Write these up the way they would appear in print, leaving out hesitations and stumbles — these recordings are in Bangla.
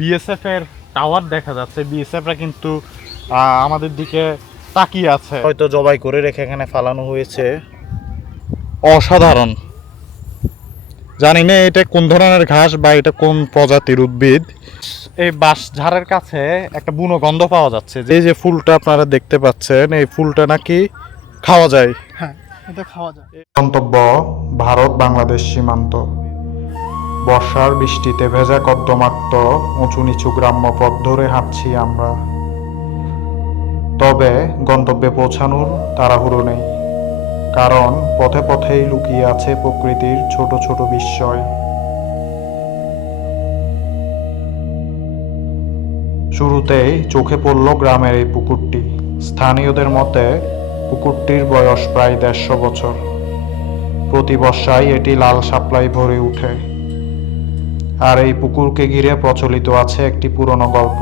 বিএসএফ এর টাওয়ার দেখা যাচ্ছে। বিএসএফরা কিন্তু আমাদের দিকে তাকিয়ে আছে, হয়তো জবাই করে রেখে এখানে ফালানো হয়েছে। অসাধারণ। জানি না এটা কোন ধরনের ঘাস বা এটা কোন প্রজাতির উদ্ভিদ। এই বাঁশঝাড়ের কাছে একটা বুনো গন্ধ পাওয়া যাচ্ছে। এই যে ফুলটা আপনারা দেখতে পাচ্ছেন, এই ফুলটা নাকি খাওয়া যায়। হ্যাঁ, এটা খাওয়া যায়। গন্তব্য ভারত বাংলাদেশ সীমান্ত। বর্ষার বৃষ্টিতে ভেজা কর্দমাক্ত উঁচু নিচু গ্রাম্য পথ ধরে হাঁটছি আমরা। তবে গন্তব্যে পৌঁছানোর তাড়াহুড়ো নেই, কারণ পথে পথেই লুকিয়ে আছে প্রকৃতির ছোট ছোট বিস্ময়। শুরুতেই চোখে পড়ল গ্রামের এই পুকুরটি। স্থানীয়দের মতে পুকুরটির বয়স প্রায় 150 বছর। প্রতি বর্ষায় এটি লাল শাপলায় ভরে ওঠে। আর এই পুকুরকে ঘিরে প্রচলিত আছে একটি পুরনো গল্প।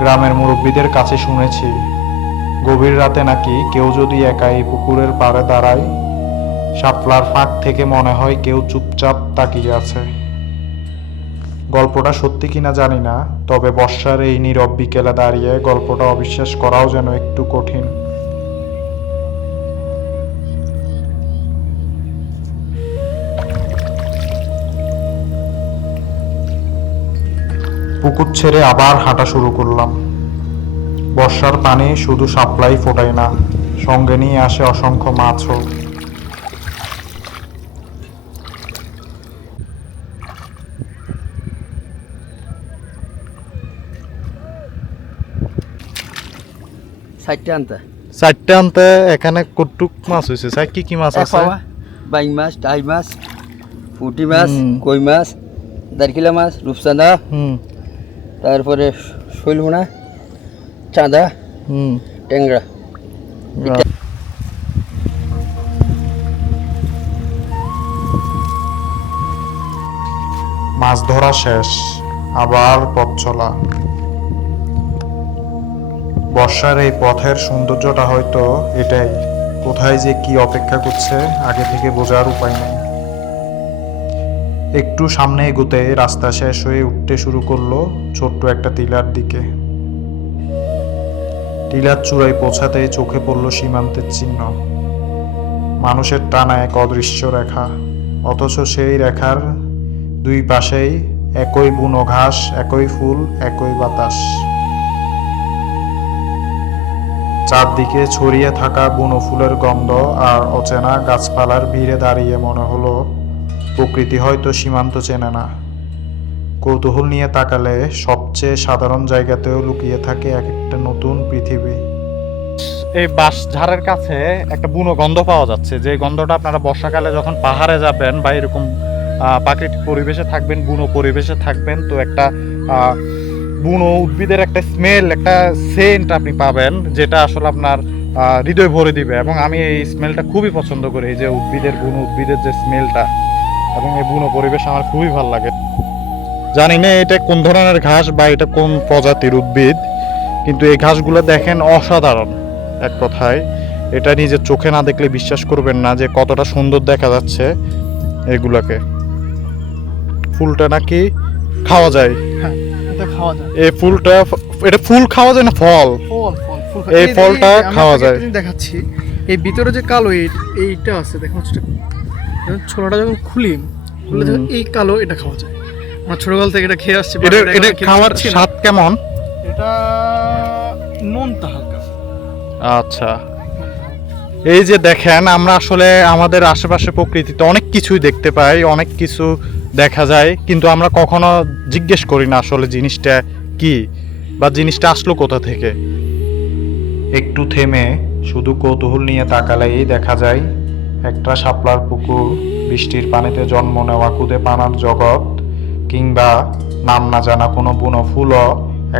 গ্রামের মুরব্বীদের কাছে শুনেছি, গভীর রাতে নাকি কেউ যদি একা এই পুকুরের পাড়ে দাঁড়ায়, শাপলার ফাঁক থেকে মনে হয় কেউ চুপচাপ তাকিয়ে আছে। গল্পটা সত্যি কিনা জানি না, তবে বর্ষার এই নীরব বিকেলে দাঁড়িয়ে গল্পটা অবিশ্বাস করাও যেন একটু কঠিন। পুকুর ছেড়ে আবার হাঁটা শুরু করলাম। বর্ষার পানি শুধু শাপলাই ফোটায় না, সঙ্গে নিয়ে আসে অসংখ্য মাছও। চারটে আনতে এখানে কটুক মাছ হয়েছে। স্যার কি কি মাছ আছে? বাইং মাছ, টাই মাছ, পুঁটি মাছ, কই মাছ, দারকিলা মাছ, রূপচাঁদা, তারপরে শৈলমোনা, চাঁদা, ট্যাংরা। মাছ ধরা শেষ, আবার পথ চলা। বর্ষার এই পথের সৌন্দর্যটা হয়তো এটাই। কোথায় যে কি অপেক্ষা করছে আগে থেকে বোঝার উপায় নেই। একটু সামনে এগোতে রাস্তা শেষ হয়ে উঠতে শুরু করলো ছোট্ট একটা টিলার দিকে। টিলার চূড়ায় পৌঁছাতে চোখে পড়ল সীমান্তের চিহ্ন। মানুষের টানা এক অদৃশ্য রেখা, অথচ সেই রেখার দুই পাশেই একই বুনো ঘাস, একই ফুল, একই বাতাস। চারদিকে ছড়িয়ে থাকা বুনো ফুলের গন্ধ আর অচেনা গাছপালার ভিড়ে দাঁড়িয়ে মনে হলো প্রকৃতি হয়তো সীমান্ত চেনে না। কৌতূহল নিয়ে তাকালে সবচেয়ে সাধারণ জায়গাতেও লুকিয়ে থাকে এক একটা নতুন পৃথিবী। এই বাঁশঝাড়ের কাছে একটা বুনো গন্ধ পাওয়া যাচ্ছে, যে গন্ধটা আপনারা বর্ষাকালে যখন পাহাড়ে যাবেন বা এরকম প্রাকৃতিক পরিবেশে থাকবেন, বুনো পরিবেশে থাকবেন, তো একটা বুনো উদ্ভিদের একটা স্মেল, একটা সেন্ট আপনি পাবেন, যেটা আসলে আপনার হৃদয় ভরে দিবে। এবং আমি এই স্মেলটা খুবই পছন্দ করি, এই যে উদ্ভিদের, বুনো উদ্ভিদের যে স্মেলটা, এবং এই বুনো পরিবেশ আমার খুবই ভালো লাগে। জানি না এটা কোন ধরনের ঘাস বা এটা কোন প্রজাতির উদ্ভিদ, কিন্তু এই ঘাসগুলো দেখেন অসাধারণ। এক কথায় এটা নিজের চোখে না দেখলে বিশ্বাস করবেন না যে কতটা সুন্দর দেখা যাচ্ছে এগুলাকে। ফুলটা নাকি খাওয়া যায়। হ্যাঁ, এটা খাওয়া যায়। এই ফুলটা, এটা ফুল খাওয়া যায় না ফল? ফল এই ফলটা খাওয়া যায়। দেখাচ্ছি, এই ভিতরে যে কালো এইটা আছে, দেখুন ছোলাটা যখন খুলে যখন এই কালো, এটা খাওয়া যায়। আমার ছোটবেলা থেকে এটা খেয়ে আসছে। এটা খাওয়ার স্বাদ কেমন? এটা নোনতা হালকা। আচ্ছা, এই যে দেখেন, আমরা আসলে আমাদের আশেপাশে প্রকৃতিতে অনেক কিছুই দেখতে পাই, অনেক কিছু দেখা যায়, কিন্তু আমরা কখনো জিজ্ঞেস করি না আসলে জিনিসটা কি বা জিনিসটা আসলো কোথা থেকে। একটু থেমে শুধু কৌতূহল নিয়ে তাকালেই দেখা যায় একটা শাপলার পুকুর, বৃষ্টির পানিতে জন্ম নেওয়া খুদে পানার জগৎ, কিংবা নাম না জানা কোনো বুনো ফুলও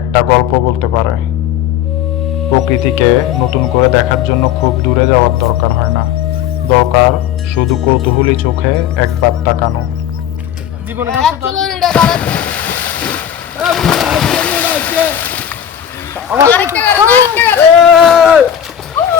একটা গল্প বলতে পারে। প্রকৃতিকে নতুন করে দেখার জন্য খুব দূরে যাওয়ার দরকার হয় না, দরকার শুধু কৌতূহলী চোখে একবার তাকানো। জীবনে